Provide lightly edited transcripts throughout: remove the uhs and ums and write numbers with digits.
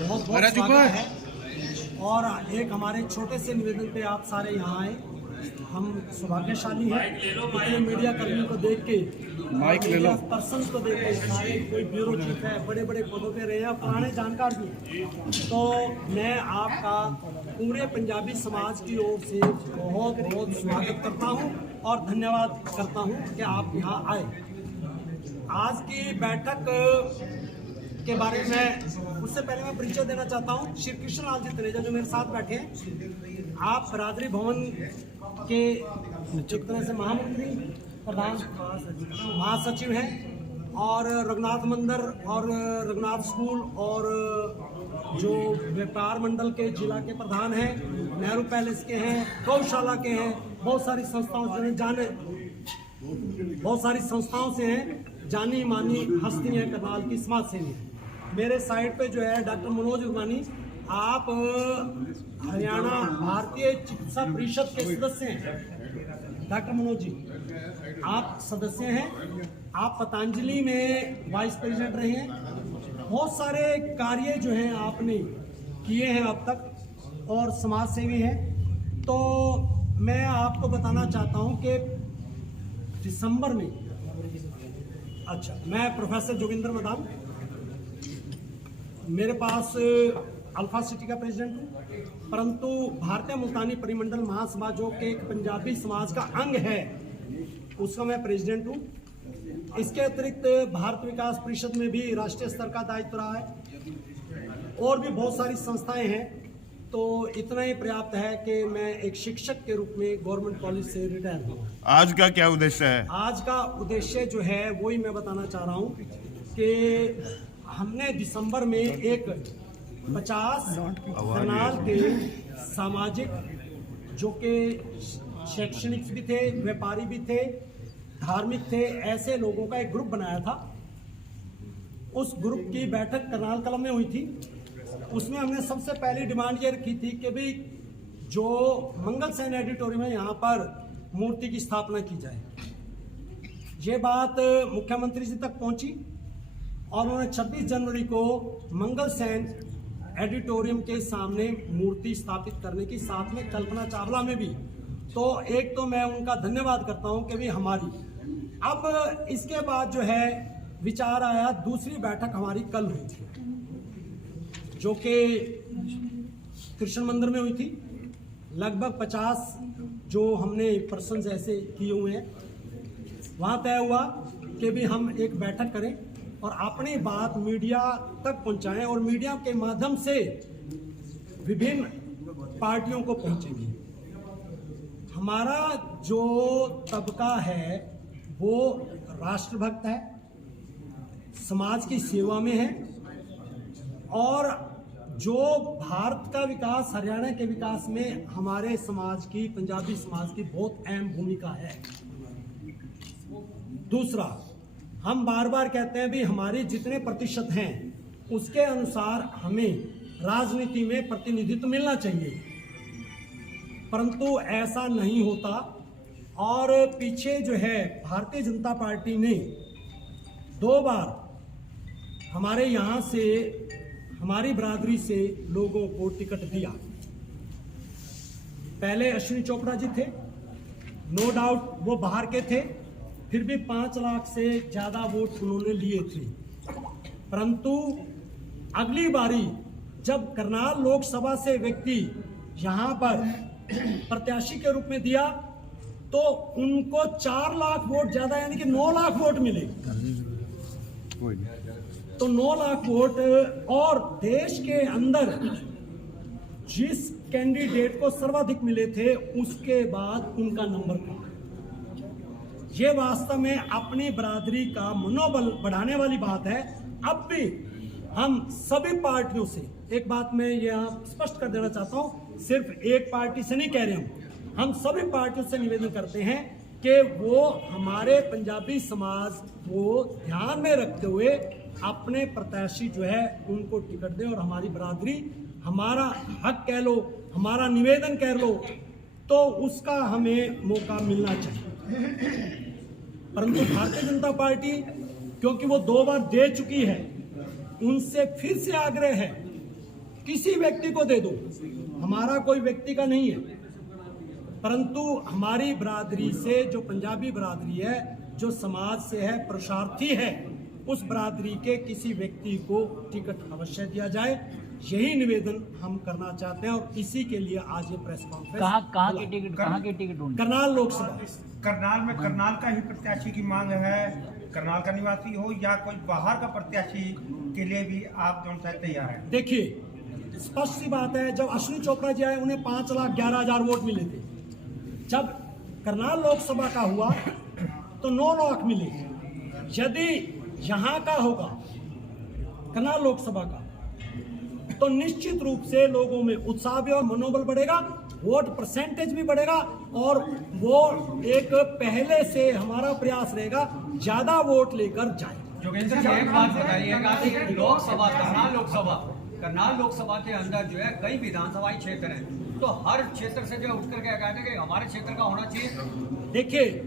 बहुत बहुत स्वागत है। और एक हमारे छोटे से निवेदन पे आप सारे यहाँ आए। हम सौभाग्यशाली हैं इतने मीडिया कर्मियों को देख के, मीडिया पर्सन को देख के। सारे कोई ब्यूरो चीफ है, बड़े बड़े पदों पे रहे हैं, पुराने जानकार भी। तो मैं आपका पूरे पंजाबी समाज की ओर से बहुत बहुत स्वागत करता हूँ और धन्यवाद करता हूँ कि आप यहाँ आए। आज की बैठक के बारे में उससे पहले मैं परिचय देना चाहता हूँ। श्री कृष्ण लाल जी तनेजा जो मेरे साथ बैठे हैं, आप बरादरी भवन के एक तरह से महामंत्री, प्रधान महासचिव हैं, और रघुनाथ मंदिर और रघुनाथ स्कूल और जो व्यापार मंडल के जिला के प्रधान हैं, नेहरू पैलेस के हैं, गौशाला के हैं, बहुत सारी संस्थाओं से हैं, जानी मानी हस्ती हैं करनाल की समाज सेवी। मेरे साइड पे जो है डॉक्टर मनोज उर्वानी, आप हरियाणा भारतीय चिकित्सा परिषद के सदस्य हैं। डॉक्टर मनोज जी, आप सदस्य हैं, आप पतंजलि में वाइस प्रेसिडेंट रहे हैं। बहुत सारे कार्य जो हैं आपने किए हैं अब तक और समाज सेवी हैं। तो मैं आपको बताना चाहता हूं कि दिसंबर में, मैं प्रोफेसर जोगिंदर मदान, मेरे पास अल्फा सिटी का प्रेसिडेंट हूँ, परंतु भारतीय मुल्तानी परिमंडल महासभा जो कि एक पंजाबी समाज का अंग है, उसका मैं प्रेसिडेंट हूँ। इसके अतिरिक्त भारत विकास परिषद में भी राष्ट्रीय स्तर का दायित्व रहा है और भी बहुत सारी संस्थाएं हैं। तो इतना ही पर्याप्त है कि मैं एक शिक्षक के रूप में गवर्नमेंट कॉलेज से रिटायर हुआ। आज का क्या उद्देश्य है? आज का उद्देश्य जो है वही मैं बताना चाह रहा हूँ कि हमने दिसंबर में एक 50 करनाल के सामाजिक, जो कि शैक्षणिक भी थे, व्यापारी भी थे, धार्मिक थे, ऐसे लोगों का एक ग्रुप बनाया था। उस ग्रुप की बैठक करनाल कलम में हुई थी। उसमें हमने सबसे पहली डिमांड ये रखी थी कि भाई जो मंगल सेन ऑडिटोरियम है, यहाँ पर मूर्ति की स्थापना की जाए। ये बात मुख्यमंत्री जी तक पहुंची और उन्होंने 26 जनवरी को मंगल सेन ऑडिटोरियम के सामने मूर्ति स्थापित करने की, साथ में कल्पना चावला में भी। तो एक तो मैं उनका धन्यवाद करता हूं कि भी हमारी, अब इसके बाद जो है विचार आया, दूसरी बैठक हमारी कल हुई थी जो कि कृष्ण मंदिर में हुई थी। लगभग 50 जो हमने पर्सन्स ऐसे किए हुए हैं, वहां तय हुआ कि भी हम एक बैठक करें और अपनी बात मीडिया तक पहुंचाएं और मीडिया के माध्यम से विभिन्न पार्टियों को पहुंचेंगे। हमारा जो तबका है वो राष्ट्रभक्त है, समाज की सेवा में है, और जो भारत का विकास, हरियाणा के विकास में हमारे समाज की, पंजाबी समाज की बहुत अहम भूमिका है। दूसरा, हम बार बार कहते हैं भी हमारे जितने प्रतिशत हैं उसके अनुसार हमें राजनीति में प्रतिनिधित्व मिलना चाहिए, परंतु ऐसा नहीं होता। और पीछे जो है भारतीय जनता पार्टी ने 2 बार हमारे यहाँ से, हमारी बरादरी से लोगों को टिकट दिया। पहले अश्विनी चोपड़ा जी थे, नो डाउट वो बाहर के थे, फिर भी 5 लाख से ज्यादा वोट उन्होंने लिए थे। परंतु अगली बारी जब करनाल लोकसभा से व्यक्ति यहां पर प्रत्याशी के रूप में दिया तो उनको 4 लाख वोट ज्यादा, यानी कि 9 लाख वोट मिले। तो 9 लाख वोट, और देश के अंदर जिस कैंडिडेट को सर्वाधिक मिले थे उसके बाद उनका नंबर था। ये वास्तव में अपनी बरादरी का मनोबल बढ़ाने वाली बात है। अब भी हम सभी पार्टियों से, एक बात मैं यहाँ स्पष्ट कर देना चाहता हूँ, सिर्फ एक पार्टी से नहीं कह रहे हम सभी पार्टियों से निवेदन करते हैं कि वो हमारे पंजाबी समाज को ध्यान में रखते हुए अपने प्रत्याशी जो है उनको टिकट दें और हमारी बरादरी, हमारा हक कह लो, हमारा निवेदन कह लो, तो उसका हमें मौका मिलना चाहिए। परंतु भारतीय जनता पार्टी, क्योंकि वो 2 बार दे चुकी है, उनसे फिर से आग्रह है किसी व्यक्ति को दे दो, हमारा कोई व्यक्ति का नहीं है, परंतु हमारी बरादरी से जो पंजाबी बरादरी है, जो समाज से है, पुरुषार्थी है, उस बरादरी के किसी व्यक्ति को टिकट अवश्य दिया जाए। यही निवेदन हम करना चाहते हैं और इसी के लिए आज ये प्रेस कॉन्फ्रेंस। कहाँ के टिकट ढूंढ? करनाल लोकसभा। करनाल में करनाल का ही प्रत्याशी की मांग है, करनाल का निवासी हो या कोई बाहर का प्रत्याशी के लिए भी आप जो है तैयार हैं? देखिए, स्पष्ट सी बात है, जब अश्विनी चोपड़ा जी आए उन्हें 5,11,000 वोट मिले थे। जब करनाल लोकसभा का हुआ तो 9 लाख मिले। यदि यहाँ का होगा करनाल लोकसभा का तो निश्चित रूप से लोगों में उत्साह भी और मनोबल बढ़ेगा, वोट परसेंटेज भी बढ़ेगा और वो एक पहले से हमारा प्रयास रहेगा ज्यादा वोट लेकर जाए। जोगेंद्र जी, एक बात बताइएगा कि लोकसभा करनाल लोकसभा के अंदर जो है कई विधानसभाई क्षेत्र हैं, तो हर क्षेत्र से जो उठ करके कहते हैं कि हमारे क्षेत्र का होना चाहिए। देखिए,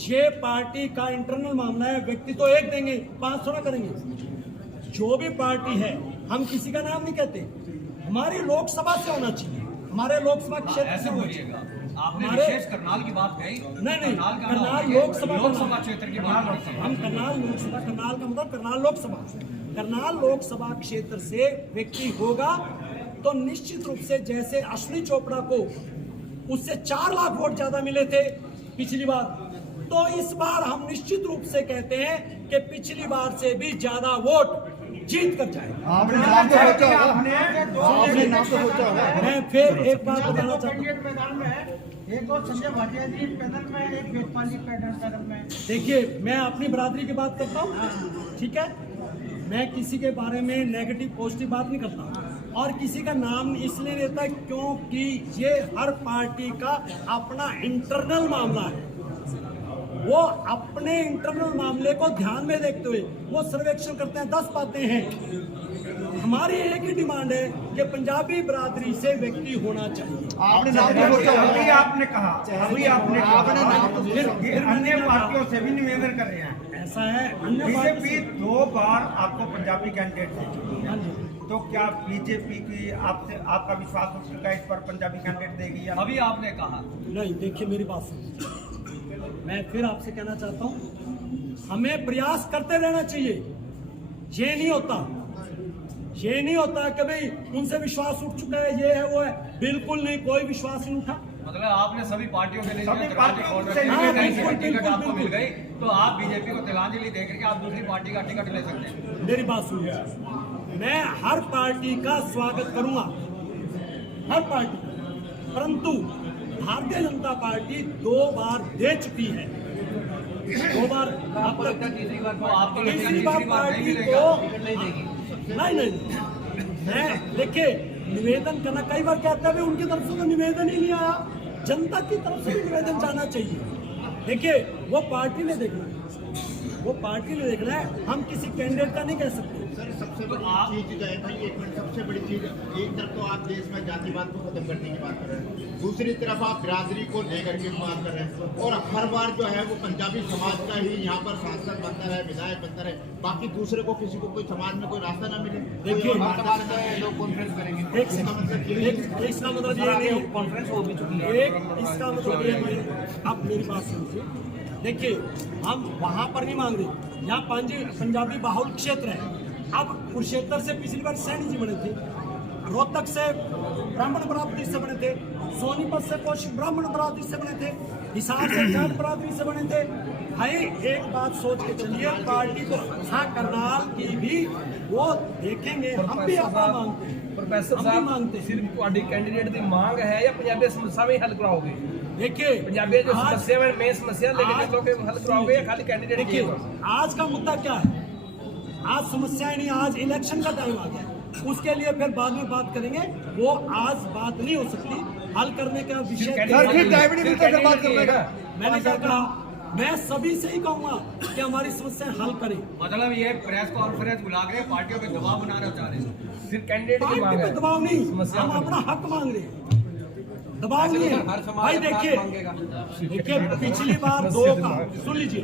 ये पार्टी का इंटरनल मामला है, व्यक्ति तो एक देंगे, 500 ना करेंगे। जो भी पार्टी है, हम किसी का नाम नहीं कहते, हमारी लोकसभा से होना चाहिए, हमारे लोकसभा क्षेत्र से होना चाहिए। आपने विशेष करनाल की बात कही, नहीं, करनाल लोकसभा क्षेत्र की बात। हम करनाल लोकसभा, करनाल का मतलब करनाल लोकसभा, करनाल लोकसभा क्षेत्र से व्यक्ति होगा तो निश्चित रूप से, जैसे अश्विनी चोपड़ा को उससे 4 लाख वोट ज्यादा मिले थे पिछली बार, तो इस बार हम निश्चित रूप से कहते हैं कि पिछली बार से भी ज्यादा वोट जीत कर जाए। मैं फिर एक बात बताना चाहता हूँ, एक दो संजय भाटिया जी पैदल में, एक वेदपाल जी पैदल में। देखिए, मैं अपनी बरादरी की बात करता हूँ, ठीक है, मैं किसी के बारे में नेगेटिव पॉजिटिव बात नहीं करता और किसी का नाम इसलिए लेता है क्योंकि ये हर पार्टी का अपना इंटरनल मामला है। वो अपने इंटरनल मामले को ध्यान में देखते हुए वो सर्वेक्षण करते हैं, 10 बातें हैं। हमारी एक ही डिमांड है कि पंजाबी बरादरी से व्यक्ति होना चाहिए। आपने आपने कहा फिर अन्य पार्टियों से भी निवेदन कर रहे हैं। ऐसा है, अन्य बीजेपी 2 बार आपको पंजाबी कैंडिडेट देगी, हाँ जी, तो क्या बीजेपी की आपसे आपका विश्वास उठ चुका है इस पर पंजाबी कैंडिडेट देगी? अभी आपने कहा नहीं। देखिए, मेरी बात सुनिए, मैं फिर आपसे कहना चाहता हूँ, हमें प्रयास करते रहना चाहिए। ये नहीं होता कि भाई उनसे विश्वास उठ चुका है, ये है वो है, बिल्कुल नहीं, कोई विश्वास नहीं उठा। मतलब आपने सभी पार्टियों के लिए टिकट आपको मिल गई, तो आप बीजेपी को तिलांजलि देकर के आप दूसरी पार्टी का टिकट ले सकते हैं। मेरी बात सुनिए, मैं हर पार्टी का स्वागत करूंगा, हर पार्टी का, परंतु भारतीय जनता पार्टी 2 बार दे चुकी है, 2 बार। तीसरी बार पार्टी को नहीं। मैं देखिए, निवेदन करना, कई बार कहते हैं उनकी तरफ से तो निवेदन ही नहीं आया, जनता की तरफ से भी निवेदन जाना चाहिए। देखिए, वो पार्टी ने देखना है, हम किसी कैंडिडेट का नहीं कह सकते। सर, सबसे बड़ी चीज जो है भाई, एक मिनट, सबसे बड़ी चीज, एक तरफ तो आप देश में जातिवाद को खत्म करने की बात कर रहे हैं, दूसरी तरफ आप बिरादरी को लेकर के बात कर रहे हैं, और हर बार जो है वो पंजाबी समाज का ही यहाँ पर सांसद बनता रहे, विधायक बनता रहे, बाकी दूसरे को किसी को कोई समाज में कोई रास्ता ना मिले। देखिए, लोग कॉन्फ्रेंस करेंगे, इसका मतलब ये नहीं, कॉन्फ्रेंस हो भी चुकी है। इसका मतलब ये नहीं। अब मेरी बात सुनिए, देखिए, हम वहां पर नहीं मांग रहे, यहाँ पंजाबी बाहुल क्षेत्र है। अब कुरुक्षेत्र से पिछली बार सैनी जी बने थे, रोहतक से ब्राह्मण बरादरी से बने थे, सोनीपत से कुछ ब्राह्मण बरादरी से बने थे, हिसार से जाट बरादरी से बने थे। भाई, एक बात सोच के चलिए, पार्टी को, हाँ, करनाल की भी वो देखेंगे, हम भी अपना मांगते हैं, प्रोफेसर साहब मांगते हैं। सिर्फ ਤੁਹਾਡੀ कैंडिडेट की मांग है या पंजाबी समस्या भी हल कराओगे? देखिए, पंजाबी जो समस्या है, मेन समस्या लेकिन लोग हल कराओगे या खाली कैंडिडेट? देखिए, आज का मुद्दा क्या है, आज समस्या नहीं, आज इलेक्शन का टाइम आ गया, उसके लिए फिर बाद में बात करेंगे, वो आज बात नहीं हो सकती, हल करने का विषय। मैंने क्या कहा, मैं सभी से ही कहूंगा कि हमारी समस्या हल करें। मतलब ये प्रेस कॉन्फ्रेंस बुला के पार्टियों पे दबाव बनाना चाह रहे हैं। सिर्फ कैंडिडेट की मांग पार्टी पे है, दबाव नहीं, समस्या हम अपना हक मांग रहे हैं, दबाव नहीं है। भाई देखिए, पिछली बार 2 का सुन लीजिए,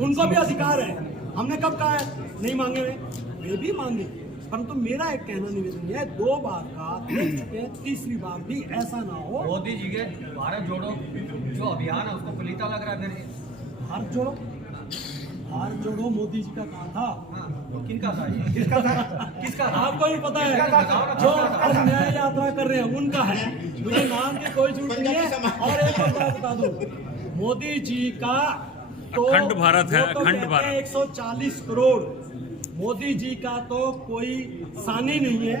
उनको भी अधिकार है, हमने कब कहा है नहीं मांगे हुए, वे भी मांगे, परंतु मेरा एक कहना निवेदन है, 2 बार का देख चुके हैं, तीसरी बार भी ऐसा ना हो। मोदी जी के भारत जोड़ो जो अभियान है उसको फलीता लग रहा है फिर। भारत जोड़ो मोदी जी का कहा था। हाँ, तो किनका था ये? किसका था? आपको ही पता किसका है, था? जो अब न्याय यात्रा कर रहे हैं उनका है, मुझे नाम की कोई जरूरत नहीं है। और एक और बात बता दूं, मोदी जी का तो अखंड भारत है, वो तो अखंड कहते भारत। हैं 140 करोड़। मोदी जी का तो कोई सानी नहीं है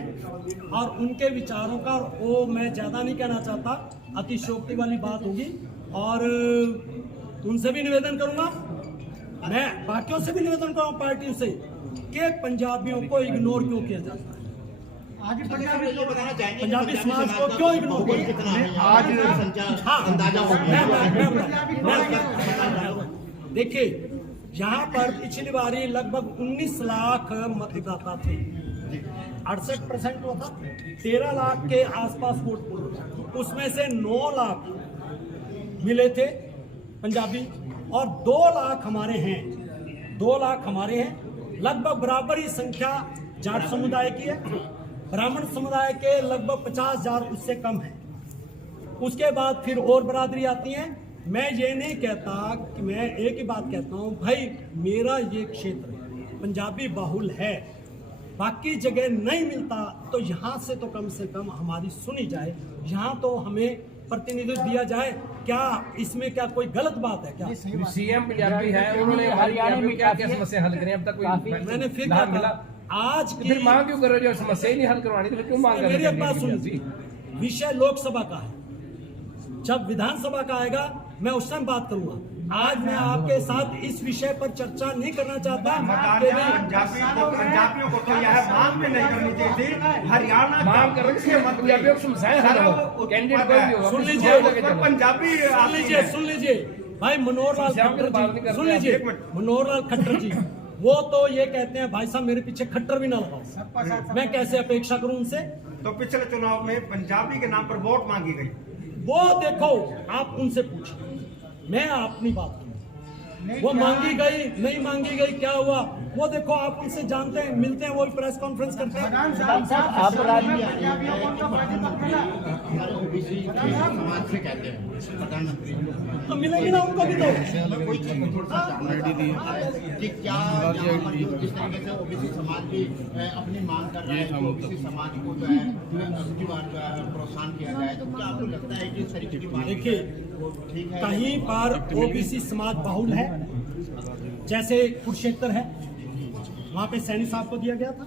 और उनके विचारों का, वो मैं ज्यादा नहीं कहना चाहता, अतिशयोक्ति वाली बात होगी। और उनसे भी निवेदन करूंगा, मैं बाकियों से भी निवेदन करूंगा, पार्टियों से, कि पंजाबियों को इग्नोर क्यों किया जाता है। आज पंजाबी ये बताना चाहेंगे कि पंजाबी समाज को क्यों इग्नोर भूगोल किया? कितना है आज संचार अंदाजा हो गया। देखिए, यहाँ पर पिछली बारी लगभग 19 लाख मतदाता थे, 68% वो था, 13 लाख के आसपास वोट पोल, उसमें से 9 लाख मिले थे पंजाबी और 2 लाख हमारे हैं, 2 लाख हमारे हैं। लगभग बराबर ही संख्या जाट समुदाय की है, ब्राह्मण समुदाय के लगभग 50,000 उससे कम है। उसके बाद फिर और बरादरी आती है। मैं ये नहीं कहता कि, मैं एक ही बात कहता हूँ भाई, मेरा ये क्षेत्र पंजाबी बाहुल है, बाकी जगह नहीं मिलता तो यहाँ से तो कम से कम हमारी सुनी जाए, यहाँ तो हमें प्रतिनिधित्व दिया जाए। क्या इसमें क्या कोई गलत बात है क्या? सीएम पंजाबी है, उन्होंने हरियाणा में क्या क्या समस्या हल करें, अब तक कोई मैंने फिर लाभ कहा मिला? था, आज की फिर मांग क्यों कर रहे हो जब समस्या ही नहीं हल करवानी, तो फिर क्यों मांग कर मेरी रहे एक बात सुनिए, विषय लोकसभा का है, जब विधानसभा का आएगा मैं उस टाइम बात करूंगा। आज मैं आपके साथ इस विषय पर चर्चा नहीं करना चाहता कि पंजाबियों को तो यह मांग में नहीं करनी चाहिए थी। हरियाणा मांग कर रहे थे पंजाबियों को समस्याएं हल हो, कैंडिडेट कोई भी हो, सुन लीजिए, पंजाबी सुन लीजिए भाई, मनोहर लाल खट्टर जी, सुन लीजिए, मनोहर लाल खट्टर जी, वो तो ये कहते हैं भाई साहब मेरे पीछे खट्टर भी ना लगाओ, मैं कैसे अपेक्षा करूं उनसे? तो पिछले चुनाव में पंजाबी के नाम पर वोट मांगी गई, वो देखो आप उनसे पूछिए, मैं अपनी बात करूं, वो मांगी गई नहीं मांगी गई क्या हुआ वो देखो, आप उनसे जानते हैं, मिलते हैं, वो प्रेस कॉन्फ्रेंस करते हैं। आप ओबीसी समाज से कहते हैं प्रधानमंत्री तो मिलेगी ना उनको भी तो। कोई कि क्या यहाँ पर जो जिस तरीके से ओबीसी समाज भी अपनी मांग कर रहा है कि ओबीसी समाज को जो है उसकी बार प्रोत्साहन किया जाए, तो क्या आपको लगता है कि इस तरीके की बात देखिए, ठीक है? कहीं पर ओबीसी समाज बाहुल है, जैसे कुरुक्षेत्र है, वहां पे सैनी साहब को दिया गया था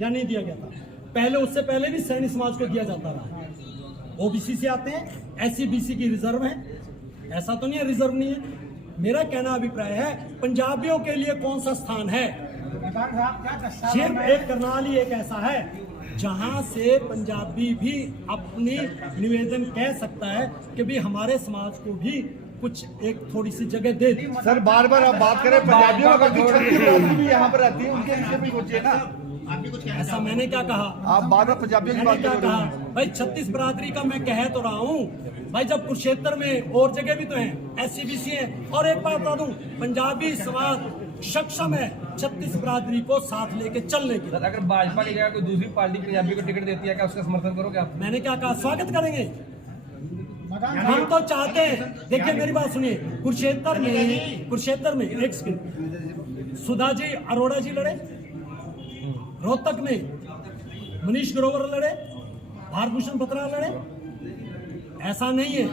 या नहीं दिया गया था? पहले, उससे पहले भी सैनी समाज को दिया जाता रहा। ओबीसी से आते हैं, SC BC की रिजर्व है, ऐसा तो नहीं है रिजर्व नहीं है। मेरा कहना अभिप्राय है, पंजाबियों के लिए कौन सा स्थान है? सिर्फ एक करनाल ही एक ऐसा है जहां से पंजाबी भी अपनी निवेदन कह सकता है कि भी हमारे समाज को भी कुछ एक थोड़ी सी जगह दे दी। सर बार बार आप बात करें पंजाबियों का, छत्तीस भी यहाँ पर रहती है, उनके विषय भी सोचिए ना। आप भी कुछ ऐसा मैंने क्या कहा? आप बार बार पंजाबियों की मैंने बात क्या कर कहा रहे हैं। भाई? 36 बरादरी का मैं कह तो रहा हूँ भाई, जब कुरुक्षेत्र में और जगह भी तो हैं, SC BC है। और एक बात बता दूं, पंजाबी समाज सक्षम है 36 बरादरी को साथ लेके चलने की। अगर भाजपा की जगह कोई दूसरी पार्टी पंजाबी को टिकट देती है, क्या उसका समर्थन करोगे आप? मैंने क्या कहा? स्वागत करेंगे, हम तो चाहते हैं। देखिए मेरी बात सुनिए, कुरुक्षेत्र में एक सेकंड, सुधा जी अरोड़ा जी लड़े, रोहतक में मनीष ग्रोवर लड़े, भारत भूषण बत्रा लड़े, ऐसा नहीं है।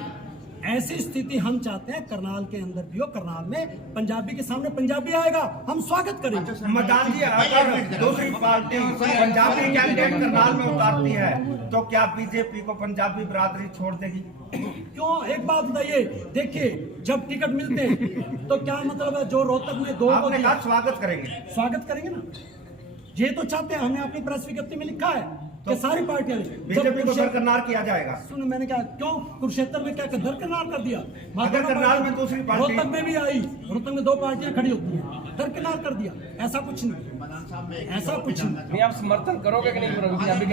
ऐसी स्थिति हम चाहते हैं करनाल के अंदर भी हो, करनाल में पंजाबी के सामने पंजाबी आएगा, हम स्वागत करेंगे। मदान जी अगर दूसरी पार्टी पंजाबी कैंडिडेट करनाल में उतारती है तो क्या बीजेपी को पंजाबी बिरादरी छोड़ देगी? क्यों? एक बात बताइए, देखिए जब टिकट मिलते हैं तो क्या मतलब है, जो रोहतक में 2 आपने कहा स्वागत करेंगे, स्वागत करेंगे ना, ये तो चाहते हैं, हमने अपनी प्रेस विज्ञप्ति में लिखा है कि सारी पार्टियां ने बीजेपी को दरकिनार किया जाएगा। सुन, मैंने कहा क्यों कुरुक्षेत्र में क्या दरकिनार कर दिया? अगर करनाल में दूसरी पार्टी- रोहतक में भी आई, रोहतक में 2 पार्टियां खड़ी होती हैं, दरकिनार कर दिया। ऐसा कुछ नहीं, ऐसा कुछ नहीं। नहीं आप समर्थन करोगे कि नहीं करोगे? अभी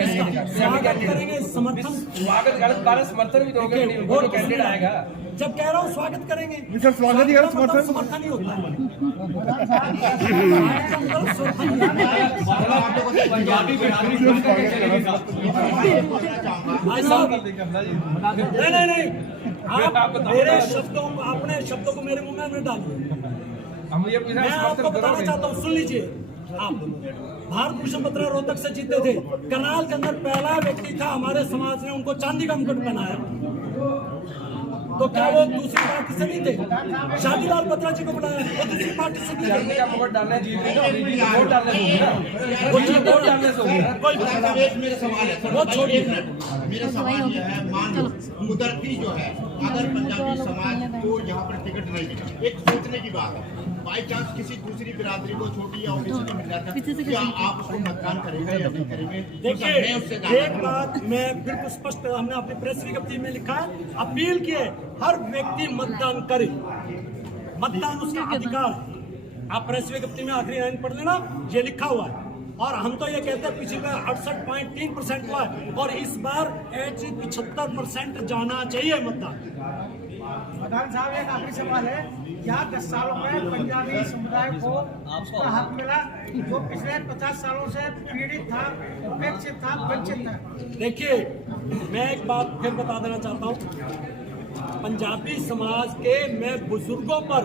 स्वागत करेंगे, समर्थन स्वागत गलत बात है, समर्थन भी दोगे कि नहीं? वो जो कैंडिडेट आएगा जब कह रहा हूँ स्वागत करेंगे, सर, स्वागत ही है, समर्थन? समर्थन ही होता है। पंजाबी बिरादरी छोड़ करके चलेगी साहब। भाई साहब, नहीं, आप मेरे शब्दों को, अपने शब्दों को मेरे मुंह में डालिए। हम ये पूछा मैं आपको समर्थन बताना करोगे? चाहता हूँ, सुन लीजिए। आप भारत भूषण बत्रा रोहतक से जीते थे। करनाल के अंदर पहला व्यक्ति था, हमारे समाज ने उनको चांदी का मुकुट पहनाया। तो क्या वो दूसरी पार्टी से नहीं थे? शादीलाल बत्रा जी को बुलाया, वो दूसरी पार्टी से नहीं चांदी थे। का मुकुट डालना है, जीत तो अपनी जीत वोट डालने से होगी ना, वो जीत वोट डालने से होगी ना। कोई मेरा सवाल है, वो छोड़िए। मेरा सवाल यह है, मान लो कुदरती जो है, अगर पंजाबी समाज को यहाँ पर टिकट नहीं मिला, एक सोचने की बात है, बाई चांस किसी दूसरी बिरादरी को, छोटी या ओबीसी को मिल जाता है, क्या आप उसको मतदान करेंगे या नहीं करेंगे? मैं उससे देखिए, एक बात मैं बिल्कुल स्पष्ट, हमने अपनी प्रेस विज्ञप्ति में लिखा है, अपील की है, हर व्यक्ति मतदान करे, मतदान उसका अधिकार है। आप प्रेस विज्ञप्ति में आखिरी लाइन पढ़ लेना, ये लिखा हुआ है। और हम तो ये कहते हैं पिछली बार 68.3% हुआ है और इस बार 75% जाना चाहिए मतदान। प्रधान साहब, एक आखिरी सवाल है, क्या 10 सालों में पंजाबी समुदाय को उसका हक मिला जो पिछले 50 सालों से पीड़ित था, उपेक्षित था, वंचित था? देखिए, मैं एक बात फिर बता देना चाहता हूँ, पंजाबी समाज के मैं बुजुर्गों पर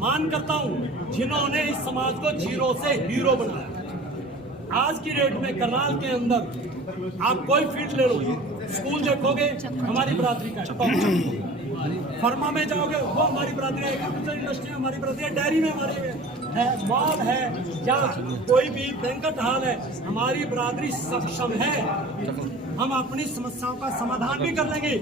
मान करता हूँ जिन्होंने इस समाज को जीरो से हीरो बनाया। आज की डेट में करनाल के अंदर आप कोई फील्ड ले लो, स्कूल देखोगे हमारी बिरादरी का है, फर्मा में जाओगे वो हमारी बिरादरी है, एग्रीकल्चर इंडस्ट्री में हमारी बिरादरी है, डेयरी में हमारी है, मॉल है या कोई भी बैंकेट हॉल है, हमारी बिरादरी सक्षम है। हम अपनी समस्याओं का समाधान भी कर लेंगे।